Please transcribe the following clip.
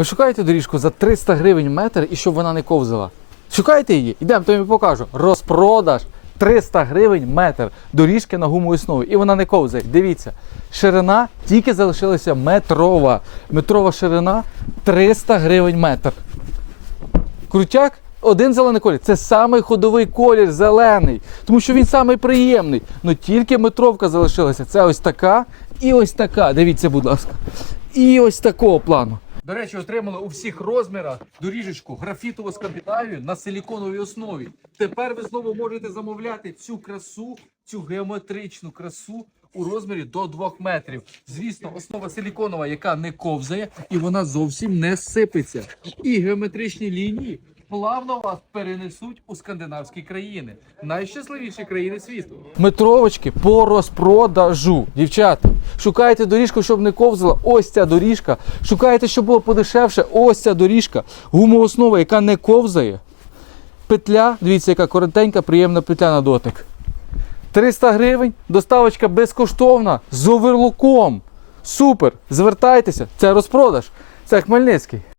Ви шукаєте доріжку за 300 гривень метр і щоб вона не ковзала? Шукаєте її? Ідемо, то я вам покажу. Розпродаж 300 гривень метр доріжки на гумовій основі. І вона не ковзає. Дивіться, ширина тільки залишилася метрова. Метрова ширина 300 гривень метр. Крутяк один зелений колір. Це самий ходовий колір зелений, тому що він самий приємний. Ну тільки метровка залишилася. Це ось така і ось така. Дивіться, будь ласка. І ось такого плану. До речі, отримали у всіх розмірах доріжечку графітову скандинавію на силіконовій основі. Тепер ви знову можете замовляти цю красу, цю геометричну красу у розмірі до 2 метрів. Звісно, основа силіконова, яка не ковзає, і вона зовсім не сипеться. І геометричні лінії плавно вас перенесуть у скандинавські країни, найщасливіші країни світу. Метровочки по розпродажу. Дівчата, шукаєте доріжку, щоб не ковзала. Ось ця доріжка. Шукаєте, щоб було подешевше. Ось ця доріжка. Гумооснова, яка не ковзає. Петля, дивіться, яка коротенька, приємна петля на дотик. 300 гривень, доставочка безкоштовна з оверлуком. Супер! Звертайтеся, це розпродаж. Це Хмельницький.